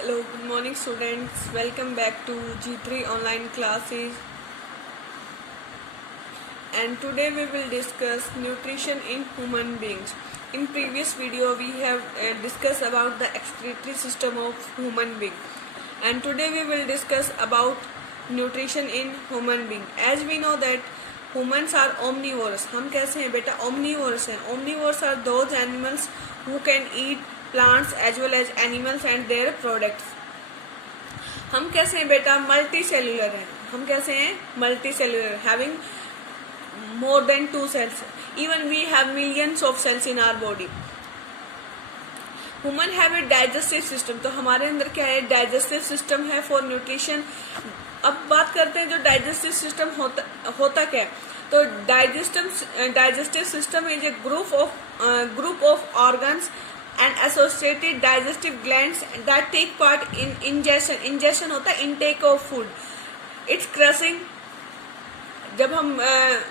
Hello, good morning students. Welcome back to G3 online classes. And today we will discuss nutrition in human beings. In previous video we have discussed about the excretory system of human being. And today we will discuss about nutrition in human being. As we know that humans are omnivorous. हम कैसे हैं बेटा? Omnivorous हैं. Omnivores are those animals who can eat plants as well as animals and their products. हम कैसे हैं बेटा? Multi cellular हैं. हम कैसे हैं? Multi cellular, having more than 2 cells. Even we have millions of cells in our body. Human have a digestive system. तो हमारे अंदर क्या है? डाइजेस्टिव सिस्टम है फॉर न्यूट्रिशन. अब बात करते हैं जो डाइजेस्टिव सिस्टम होता क्या है. तो digestive system is a group of organs and associated digestive glands that take part in ingestion होता है intake of food. It's crushing. जब हम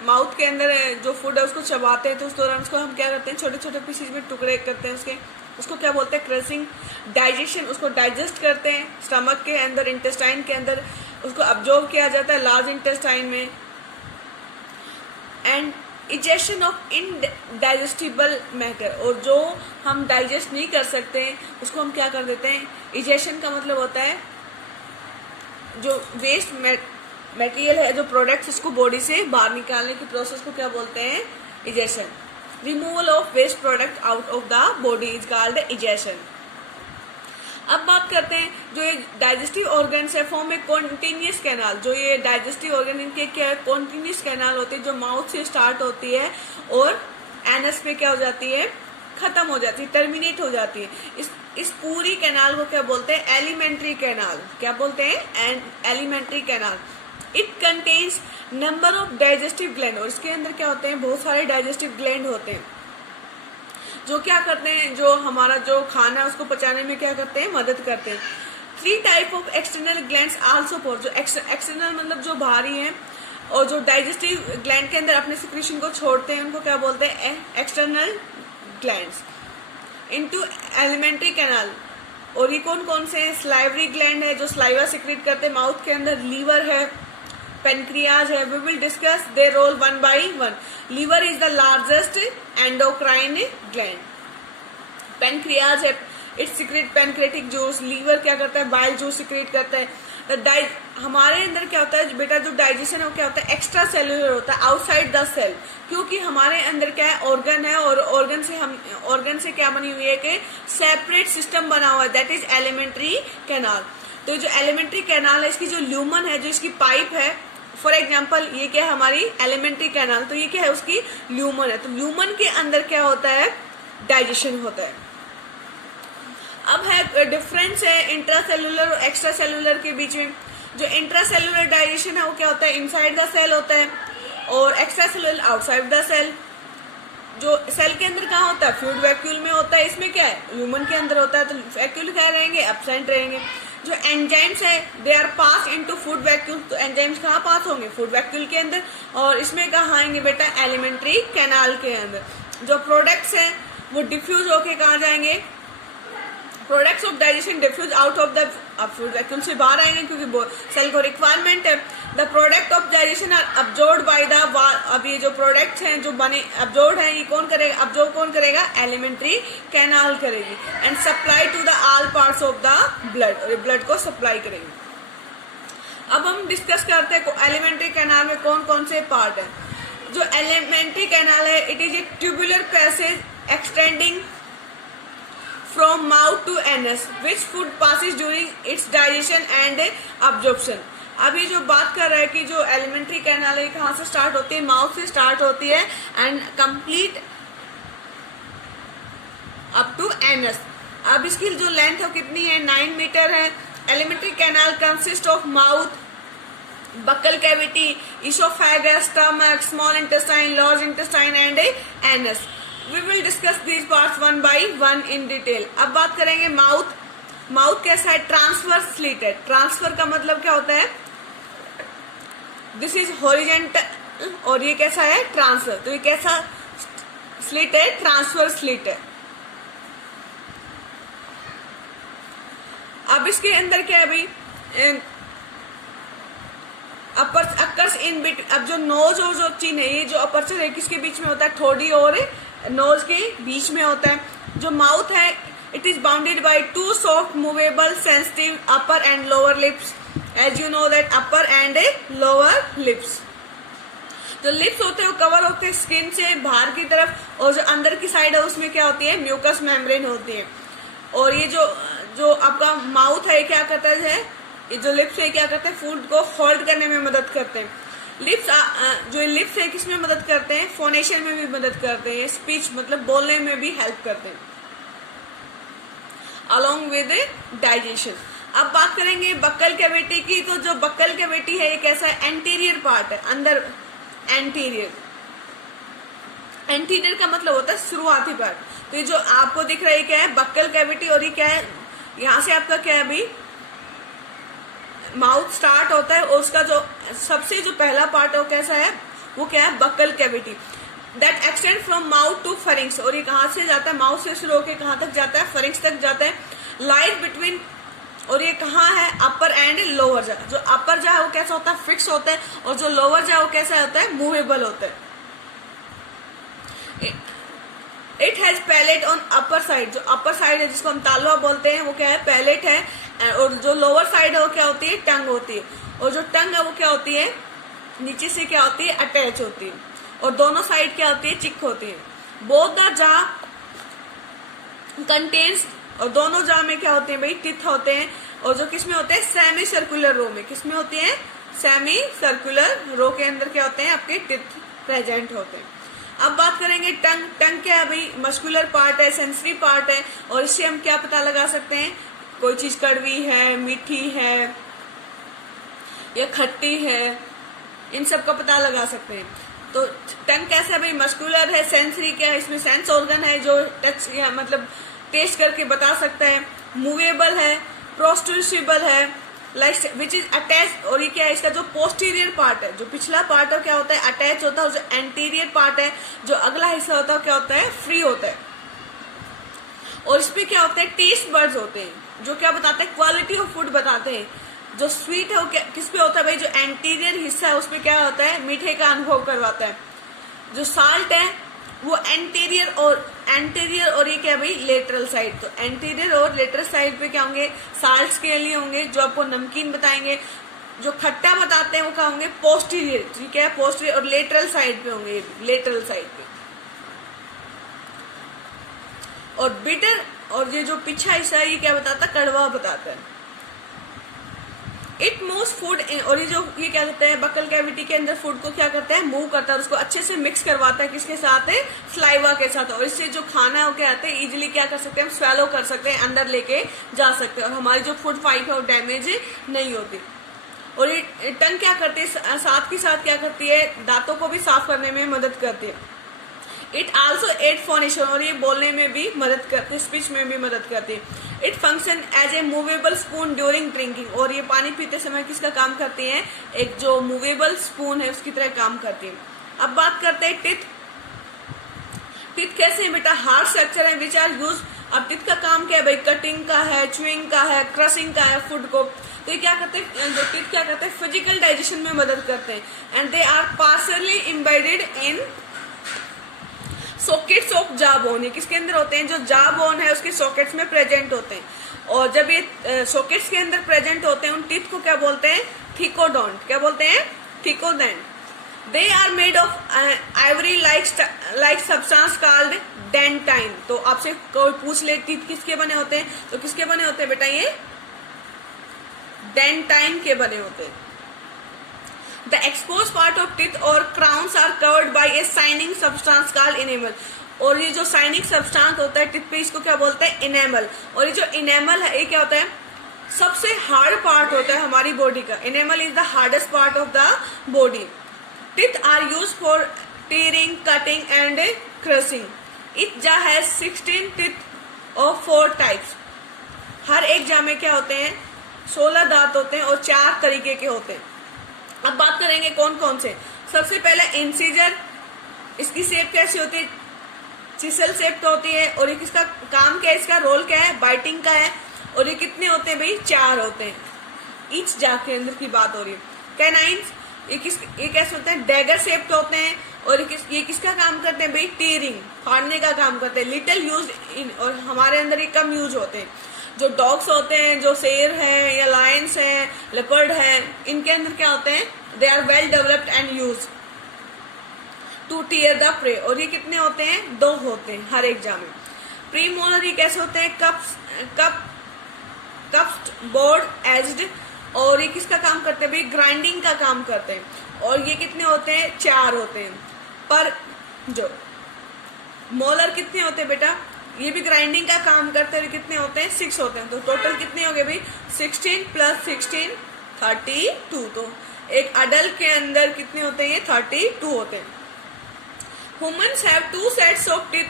माउथ के अंदर जो फूड है उसको चबाते हैं तो उस दौरान उसको हम क्या करते हैं? छोटे छोटे पीसेज में टुकड़े करते हैं उसको क्या बोलते हैं? क्रशिंग. डाइजेशन, उसको डाइजेस्ट करते हैं स्टमक के अंदर, इंटेस्टाइन के अंदर उसको अब्जॉर्ब किया जाता है लार्ज इंटेस्टाइन में. And egestion of indigestible matter, और जो हम डाइजेस्ट नहीं कर सकते उसको हम क्या कर देते हैं? इजेशन का मतलब होता है जो वेस्ट मटेरियल है, जो प्रोडक्ट्स, इसको बॉडी से बाहर निकालने की प्रोसेस को क्या बोलते हैं? Egestion. Removal of waste product out of the body is called egestion. अब बात करते हैं जो ये डाइजेस्टिव ऑर्गन्स है फॉर्म में कॉन्टिन्यूस कैनाल. जो ये डाइजेस्टिव ऑर्गन इनके क्या है? कॉन्टिन्यूस कैनाल होते हैं जो माउथ से स्टार्ट होती है और एनस पे क्या हो जाती है? खत्म हो जाती है, टर्मिनेट हो जाती है. इस पूरी कैनाल को क्या बोलते हैं? Alimentary canal. क्या बोलते हैं? Alimentary canal. It contains number of digestive gland, और इसके अंदर क्या होते हैं? बहुत सारे डाइजेस्टिव ग्लैंड होते हैं जो क्या करते हैं? जो हमारा जो खाना है उसको पचाने में क्या करते हैं? मदद करते हैं. 3 type of external glands also for, जो एक्सटर्नल मतलब जो बाहरी हैं और जो डाइजेस्टिव ग्लैंड के अंदर अपने सिक्रीशन को छोड़ते हैं उनको क्या बोलते हैं? External glands. Into alimentary canal. और ये कौन कौन से हैं? स्लाइवरी ग्लैंड है जो स्लाइवा सिक्रीट करते हैं माउथ के अंदर. लीवर है, पेनक्रियाज है. We will discuss their role one by one. Liver is the largest endocrine gland. Pancreas है, it secrete pancreatic juice. Liver क्या करता है? बाइल जूस सिक्रेट करता है. हमारे अंदर क्या होता है बेटा? जो डाइजेशन है क्या होता है? एक्स्ट्रा सेल्यूलर होता है, आउटसाइड द सेल. क्योंकि हमारे अंदर क्या है? ऑर्गन है, और ऑर्गन से क्या बनी हुई है कि सेपरेट सिस्टम बना हुआ है, दैट इज एलिमेंट्री कैनाल. तो जो एलिमेंट्री कैनाल है इसकी जो ल्यूमन है, जो इसकी पाइप है, फॉर एग्जाम्पल ये क्या है? हमारी एलिमेंट्री कैनाल. तो ये क्या है? उसकी ल्यूमन है. तो ल्यूमन के अंदर क्या होता है? डाइजेशन होता है. अब है डिफरेंस है इंट्रासेलुलर और एक्स्ट्रा सेलुलर के बीच में. जो इंट्रासेलुलर डाइजेशन है वो क्या होता है? इनसाइड द सेल होता है, और extra cellular outside the cell. जो सेल के अंदर कहाँ होता है? फ्लूइड वैक्यूल में होता है. इसमें क्या है? ल्यूमन के अंदर होता है. तो वैक्यूल क्या रहेंगे? एब्सेंट रहेंगे. जो एंजाइम्स है they are pass into food vacuole. तो एंजाइम्स कहाँ पास होंगे? फूड वैक्यूल के अंदर. और इसमें कहाँ आएंगे बेटा? एलिमेंट्री कैनाल के अंदर. जो प्रोडक्ट्स हैं वो डिफ्यूज होके कहाँ जाएंगे? Products of digestion diffuse out of the food vacuole से बाहर आएंगे क्योंकि सेल को रिक्वायरमेंट है. The product of digestion are absorbed by the. अब ये जो प्रोडक्ट्स हैं जो बने अब्जॉर्ब हैं, ये कौन करेगा? अब्जॉर्ब कौन करेगा? एलिमेंट्री कैनाल करेगी. And supply to the all parts of the blood, और ब्लड को सप्लाई करेगी. अब हम डिस्कस करते हैं एलिमेंट्री कैनाल में कौन कौन से पार्ट है. जो एलिमेंट्री कैनाल है it is a tubular passage extending from mouth to anus which food passes during its digestion and absorption. अब ये जो बात कर रहा है कि जो एलिमेंट्री कैनाल है कहाँ से स्टार्ट होती है? माउथ से स्टार्ट होती है and complete up to anus. अब इसकी जो लेंथ है कितनी है? 9 मीटर है. Alimentary canal consist of mouth, buccal cavity, oesophagus, stomach, small intestine, large intestine and anus. We will discuss these parts one by one in detail. अब बात करेंगे माउथ. माउथ कैसा है? ट्रांसफर स्लिट है. ट्रांसफर का मतलब क्या होता है? दिस इज हॉरिजेंटल, और ये कैसा है? ट्रांसफर. तो ये कैसा स्लिट है? ट्रांसफर स्लिट है. अब इसके अंदर क्या है भाई, अपर्स इन बिट, अब जो नोज और जो चिन है, ये जो अपर्चर है किसके बीच में होता है, ठोड़ी और नोज के बीच में होता है। जो माउथ है, it is bounded by two soft movable sensitive upper and lower lips, as you know that upper and lower lips. जो लिप्स होते हैं वो कवर होते हैं स्किन से बाहर की तरफ, और जो अंदर की साइड है उसमें क्या होती है, म्यूकस मेम्ब्रेन होती है। और ये जो आपका माउथ है क्या करता है, ये जो लिप्स है क्या करते हैं, फूड को होल्ड करने में मदद करते हैं। जो लिप्स है किसमें मदद करते हैं, फोनेशन में भी मदद करते हैं, स्पीच मतलब बोलने में भी हेल्प करते हैं, अलोंग विद डाइजेशन। अब बात करेंगे बक्कल कैविटी की। तो जो बक्कल कैविटी है ये कैसा है, एंटीरियर पार्ट है, अंदर एंटीरियर का मतलब होता है शुरुआती पार्ट। तो ये जो आपको दिख रहा है क्या है, बक्कल कैविटी, और ये क्या है, यहाँ से आपका क्या है अभी माउथ स्टार्ट होता है, और उसका जो सबसे जो पहला पार्ट है वो कैसा है, वो क्या है, buccal cavity, that extend from mouth to pharynx. और ये कहाँ से जाता है, माउथ से शुरू होकर कहाँ तक जाता है, फरिंक्स तक जाता है, लाइट बिटवीन। और ये कहाँ है, अपर एंड लोअर जा। जो अपर जा है वो कैसा होता है, फिक्स होता है, और जो लोअर जा है वो कैसा होता है, मूवेबल होता है। It has palate on upper side. जो अपर साइड है जिसको हम तालवा बोलते हैं वो क्या है, पैलेट है, और जो लोअर साइड है वो क्या होती है, टंग होती है। और जो टंग है वो क्या होती है, नीचे से क्या होती है, अटैच होती है, और दोनों साइड क्या होती है, चिक होती है। बोथ द जा कंटेन्स, और दोनों जा में क्या होते हैं भाई, टिथ होते हैं, और जो किसमें होते हैं, सेमी सर्कुलर रो में। किसमें होती है, सेमी सर्कुलर रो के अंदर क्या होते हैं, आपके टिथ प्रेजेंट होते हैं। अब बात करेंगे टंग। टंग क्या है भाई, मस्कुलर पार्ट है, सेंसरी पार्ट है, और इससे हम क्या पता लगा सकते हैं, कोई चीज कड़वी है, मीठी है या खट्टी है, इन सब का पता लगा सकते हैं। तो टंग कैसा है भाई, मस्कुलर है, सेंसरी क्या है, इसमें सेंस ऑर्गन है जो टच या मतलब टेस्ट करके बता सकता है, मूवेबल है, प्रोस्ट्रूसिबल है, लाइक विच इज अटैच। और ये क्या है, इसका जो पोस्टीरियर पार्ट है, जो पिछला पार्ट है क्या होता है, अटैच होता है, और जो एंटीरियर पार्ट है, जो अगला हिस्सा होता है क्या होता है, फ्री होता है। और इसमें क्या होता है, टेस्ट बर्ड्स होते हैं जो क्या बताते हैं, क्वालिटी ऑफ फूड बताते हैं। जो स्वीट है वो किस पे होता है भाई, जो एंटीरियर हिस्सा है उसमें क्या होता है, मीठे का अनुभव करवाता है। जो साल्ट है वो एंटीरियर और ये क्या भाई, लेटरल साइड। तो एंटीरियर और लेटरल साइड पे क्या होंगे, साल्ट्स के लिए होंगे जो आपको नमकीन बताएंगे। जो खट्टा बताते हैं वो क्या होंगे, पोस्टीरियर, ठीक है, पोस्टीरियर, और लेटरल साइड पे होंगे, लेटरल साइड पे। और बिटर, और ये जो पीछा हिस्सा है ये क्या बताता है, कड़वा बताता है। इट मूव्स फूड, और ये क्या करते हैं, बक्कल कैविटी के अंदर फूड को क्या करता है, मूव करता है, उसको अच्छे से मिक्स करवाता है, किसके साथ है, स्लाइवा के साथ। और इससे जो खाना है वो क्या आता है, इजिली क्या कर सकते हैं, हम स्वेलो कर सकते हैं, अंदर लेके जा सकते हैं, और हमारी जो फूड फाइट है वो डैमेज नहीं होती। और ये टंग क्या करती है, साथ के साथ क्या करती है, दांतों को भी साफ करने में मदद करती है। इट आल्सो एड फोनेशन, और ये बोलने में भी मदद करती है, स्पीच में भी मदद करती है। It function as a movable spoon during drinking, और ये पानी पीते समय किसका काम करती है, एक जो मूवेबल स्पून है उसकी तरह काम करती है। अब बात करते हैं टिथ। टिथ कैसे है बेटा, हार्ड स्ट्रक्चर है विच आर यूज। अब टिथ का काम क्या है भाई, कटिंग का है, च्यूइंग का है, क्रशिंग का है फूड को। तो ये क्या करते हैं, जो टिथ क्या करते हैं, फिजिकल डाइजेशन में मदद करते हैं, and they are partially embedded in sockets of jaw bone. ये किसके अंदर होते हैं, जो जा बोन है उसके सॉकेट्स में प्रेजेंट होते हैं। और जब ये सॉकेट्स के अंदर प्रेजेंट होते हैं, उन टीथ को क्या बोलते हैं, थिकोडोंट। क्या बोलते हैं, thecodont. They are made of ivory like substance called dentine. तो आपसे कोई पूछ ले टीथ किसके बने होते हैं, तो किसके बने होते हैं बेटा, ये डेंटाइन के बने होते हैं। The exposed part of teeth or crowns are covered by a shining substance called enamel। और ये जो शाइनिंग सब्सटेंस होता है टिथ पे, इसको क्या बोलते हैं, इनेमल। और ये जो इनेमल है ये क्या होता है, सबसे हार्ड पार्ट होता है हमारी बॉडी का। Enamel is the hardest part of the body. Teeth are use for tearing, cutting and crushing. Each jaw है 16 टिथ ऑफ 4 टाइप्स। हर एक जा में क्या होते हैं, 16 दांत होते हैं और 4 तरीके के होते हैं। अब बात करेंगे कौन कौन से। सबसे पहले इंसीजर, इसकी शेप कैसी होती है, चिसल शेप होती है। और किसका काम क्या है, इसका रोल क्या है, बाइटिंग का है। और ये कितने होते हैं भाई, 4 होते हैं। ईच जा के अंदर की बात हो रही है। कैनाइन्स ये कैसे होते हैं, डैगर शेप्ड होते हैं। और ये किसका काम करते हैं भाई, टीयरिंग, फाड़ने का काम करते हैं। लिटिल यूज इन, और हमारे अंदर ये कम यूज होते हैं। जो डॉग्स होते हैं, जो शेर हैं या लायंस हैं, लेपर्ड हैं, इनके अंदर क्या होते हैं, they are well developed and use to tear the prey. और ये कितने होते हैं, 2 होते हैं हर एक जा में। प्रीमोलर ये कैसे होते हैं, कप्ड बोर्ड एज्ड। और ये किसका काम करते हैं भाई, ग्राइंडिंग का काम करते हैं। और ये कितने होते हैं, 4 होते हैं। पर जो मोलर कितने होते हैं बेटा, ये भी ग्राइंडिंग का काम करते हैं। कितने होते हैं, 6 होते हैं। तो टोटल कितने हो गए भाई, 16 + 16 32। तो एक अडल्ट के अंदर कितने होते हैं, ये 32 होते हैं। Humans have 2 sets of teeth,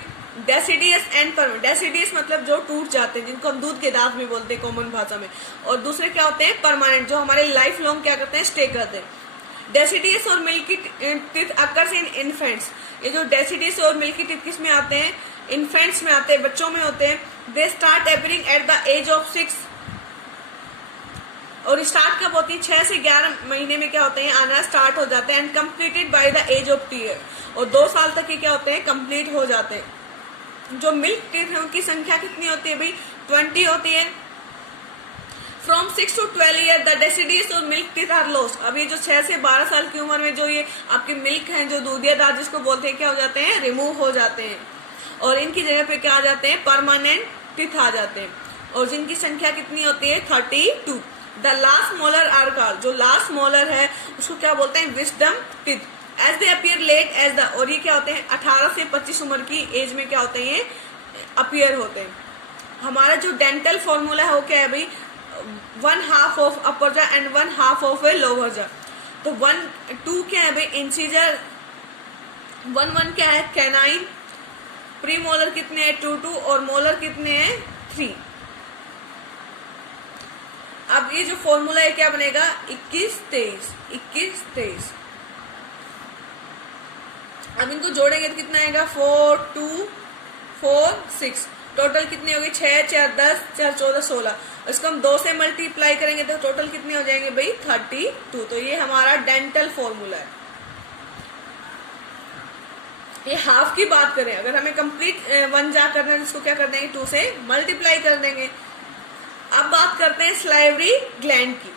deciduous and permanent. Deciduous मतलब जो टूट जाते हैं, जिनको हम दूध के दांत भी बोलते हैं कॉमन भाषा में। और दूसरे क्या होते हैं, परमानेंट, जो हमारे लाइफ लॉन्ग क्या करते हैं, स्टे करते हैं। डेसिडियस और milky teeth occurs in infants. ये जो डेसिडियस और मिल्की टीथ किस में आते हैं, इन्फेंट्स में आते हैं, बच्चों में होते हैं। They start appearing at the age of 6। और स्टार्ट कब होती है, 6 से 11 महीने में क्या होते हैं, आना स्टार्ट हो जाते हैं। And completed by the age of 2 year. और 2 साल तक ये क्या होते हैं, कंप्लीट हो जाते हैं। जो मिल्क टीथ है उनकी संख्या कितनी होती है भाई, 20 होती है। From 6 to 12 year the deciduous और मिल्क टीथ आर लॉस्ट। अब ये जो 6 से 12 साल की उम्र में जो ये आपके मिल्क हैं, जो दूधिया दांत जिसको बोलते हैं, क्या हो जाते हैं, रिमूव हो जाते हैं। और इनकी जगह पे क्या आ जाते हैं, परमानेंट टीथ आ जाते हैं। और जिनकी संख्या कितनी होती है, 32। The last molar are called, जो लास्ट मोलर है उसको क्या बोलते हैं, wisdom teeth. As they appear late as the, और ये क्या होते हैं, 18 से 25 उम्र की एज में क्या होते हैं, ये अपीयर होते हैं। हमारा जो डेंटल फॉर्मूला है वो क्या है भाई, 1/2 ऑफ अपर जा एंड 1/2 ऑफ ए लोअर जा। तो 2 क्या है भाई, इंसीजर। 1 क्या है, कैनाइन। प्री मोलर कितने हैं, 2 और मोलर कितने हैं, 3। अब ये जो फॉर्मूला है क्या बनेगा, 21-23। अब इनको जोड़ेंगे तो कितना आएगा, 4 2 4 6। टोटल कितने हो गए, 6 4 10 4 14 16। इसको हम 2 से मल्टीप्लाई करेंगे तो टोटल कितने हो जाएंगे भाई, 32। तो ये हमारा डेंटल फॉर्मूला है। ये हाफ की बात करें, अगर हमें कंप्लीट 1 जा करना है इसको क्या कर देंगे, 2 से मल्टीप्लाई कर देंगे। अब बात करते हैं स्लाइवरी ग्लैंड की।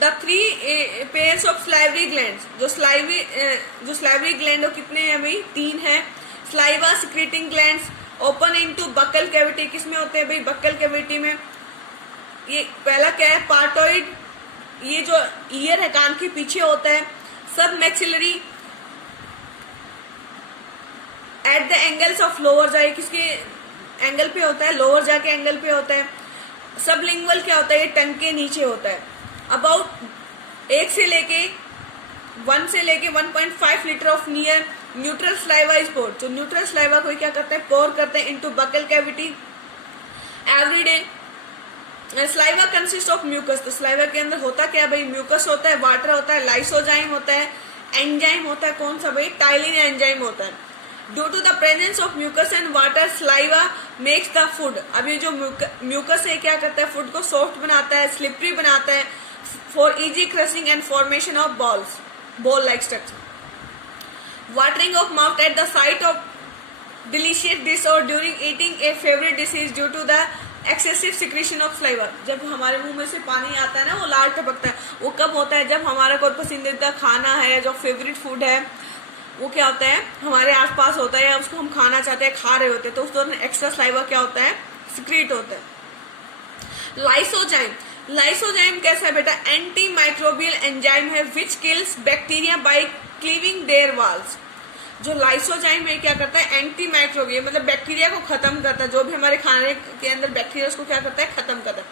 The 3 pairs of salivary gland. जो स्लाइवरी ग्लैंड हो कितने हैं भाई, 3 है। Saliva secreting glands open into buccal cavity. किसमें होते हैं भाई, बक्कल कैविटी में। ये पहला क्या है, पार्टोइड। ये जो ईयर है कान के पीछे होता है। सब maxillary at the angles of lower जा, किसके एंगल पे होता है, लोअर जा के एंगल पे होता है। सबलिंगुअल क्या होता है, ये टंग के नीचे होता है। अबाउट 1 से लेके 1.5 litre of neutral saliva is poured. तो न्यूट्रल स्लाइवा को क्या करते हैं, पोर करते हैं into buccal cavity every day. Saliva consist of mucus. तो स्लाइवा के अंदर होता क्या भाई, म्यूकस होता है, वाटर होता है, लाइसोजाइम होता है, एंजाइम होता है। कौन सा भाई, टाइलिन एंजाइम होता है। Due to the presence of mucus and water saliva makes the food. अब ये जो म्यूकस है क्या करता है, फूड को सॉफ्ट बनाता है, स्लिपरी बनाता है, for easy crushing and formation of ball like structure. Watering of mouth at the sight of delicious dish और during eating a favourite dish is due to the excessive secretion of saliva. जब हमारे मुंह में से पानी आता है ना, वो लाल टपकता है। वो कब होता है, जब हमारा कोई पसंदीदा खाना है, जो फेवरेट फूड है, वो क्या होता है, हमारे आसपास होता है, या उसको हम खाना चाहते हैं, खा रहे होते हैं, तो उस दौरान एक्स्ट्रा स्लाइवा क्या होता है, सिक्रीट होता है। लाइसोजाइम कैसा है बेटा, एंटी माइक्रोबियल एंजाइम है विच kills bacteria by cleaving their walls. जो लाइसोजाइम है क्या करता है, एंटी माइक्रोबियल मतलब बैक्टीरिया को खत्म करता है। जो भी हमारे खाने के अंदर बैक्टीरिया उसको क्या करता है, खत्म करता है।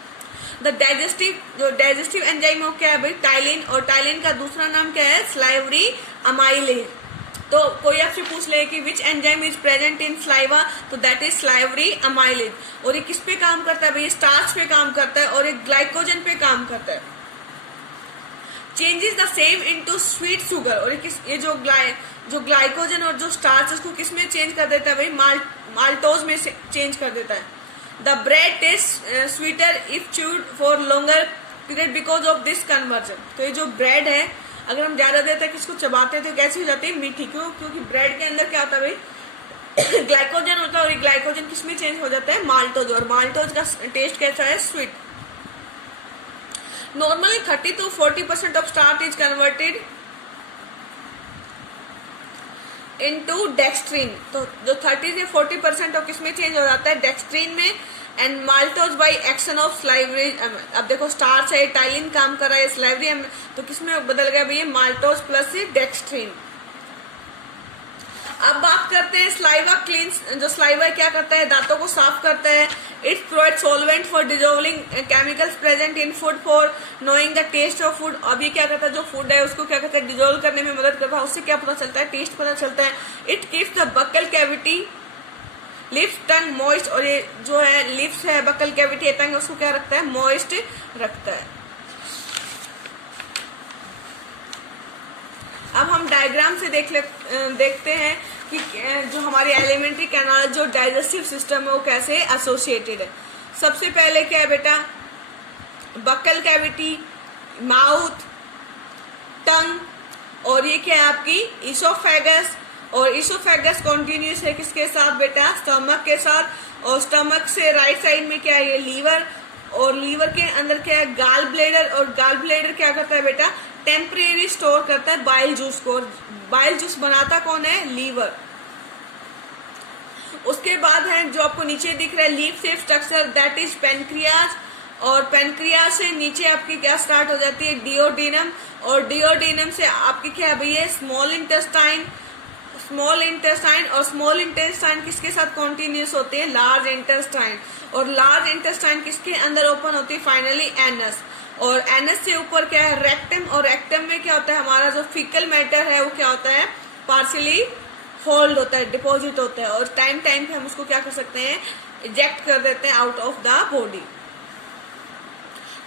जो डाइजेस्टिव एंजाइम हो क्या है भाई, टाइलिन। और टाइलिन का दूसरा नाम क्या है, स्लाइवरी अमाइलेज। तो कोई आपसे पूछ ले कि which enzyme is present in saliva, तो दैट इज स्लाइवरी अमाइलेज। और ये किस पे काम करता है भाई, स्टार्च पे काम करता है और एक ग्लाइकोजन पे काम करता है। Changes the same into sweet sugar. और ये जो ग्लाइकोजन और जो स्टार्च उसको किस में चेंज कर देता है भाई, माल्टोज में चेंज कर देता है। The bread taste sweeter if chewed for longer period because of this conversion. तो ये जो ब्रेड है अगर हम ज्यादा देर तक इसको चबाते हैं तो कैसी हो जाती है, मीठी। क्यों? क्योंकि ब्रेड के अंदर क्या होता है भाई, ग्लाइकोजन होता है, और ये ग्लाइकोजन किसमें चेंज हो जाता है, माल्टोज, और माल्टोज का टेस्ट कैसा है, sweet. Normally 30 to 40% of starch is converted into dextrin. तो जो 30 से 40% ऑफ किसमें चेंज हो जाता है, डेक्सट्रीन में। And maltose by action of salivary. अब देखो स्टार्च है, टाइलिन काम कर रहा है, स्लाइवरी, तो किसमें बदल गया भैया, माल्टोज प्लस डेक्सट्रीन। अब बात करते हैं स्लाइवा क्लींस। जो स्लाइवा क्या करता है, दांतों को साफ करता है। It's provide solvent for dissolving chemicals present in food for knowing the taste of food. अब ये क्या करता है, जो फूड है उसको क्या करता है, डिजोल्व करने में मदद करता है। उससे क्या पता चलता है, टेस्ट पता चलता है। It keeps the buccal cavity, lips, tongue moist. और ये जो है लिप्स है, बकल कैविटी, टंग, उसको क्या रखता है, मॉइस्ट रखता है। अब हम डायग्राम से देखते हैं कि जो हमारी एलिमेंट्री कैनाल, जो डाइजेस्टिव सिस्टम है, वो कैसे एसोसिएटेड है। सबसे पहले क्या है बेटा, बकल कैविटी, माउथ, टंग, और ये क्या है आपकी इसोफेगस। और इसोफेगस कॉन्टिन्यूस है किसके साथ बेटा, स्टमक के साथ। और स्टमक से राइट साइड में क्या है, ये लीवर, और लीवर के अंदर क्या है, गाल ब्लेडर। और गाल ब्लेडर क्या करता है बेटा, टेम्परेरी स्टोर करता है बाइल जूस को। बाइल जूस बनाता कौन है, लीवर। उसके बाद है जो आपको नीचे दिख रहा है leaf shape structure, that is pancreas. और पेनक्रियाज से नीचे आपकी क्या स्टार्ट हो जाती है, डिओडिनम। और डिओडिनम से आपकी क्या है भैया, स्मॉल इंटेस्टाइन। स्मॉल इंटेस्टाइन, और स्मॉल इंटेस्टाइन किसके साथ कॉन्टिन्यूस होते हैं, लार्ज इंटेस्टाइन। और लार्ज इंटेस्टाइन किसके अंदर ओपन होती है, फाइनली एनस। और एनस से ऊपर क्या है, रेक्टम। और रेक्टम में क्या होता है, हमारा जो फीकल मैटर है वो क्या होता है, पार्शियली होल्ड होता है, डिपॉजिट होता है। और टाइम टाइम पे हम उसको क्या कर सकते हैं, इजेक्ट कर देते हैं आउट ऑफ द बॉडी।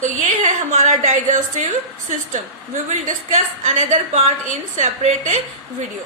तो ये है हमारा digestive system. We will discuss another part in separate video.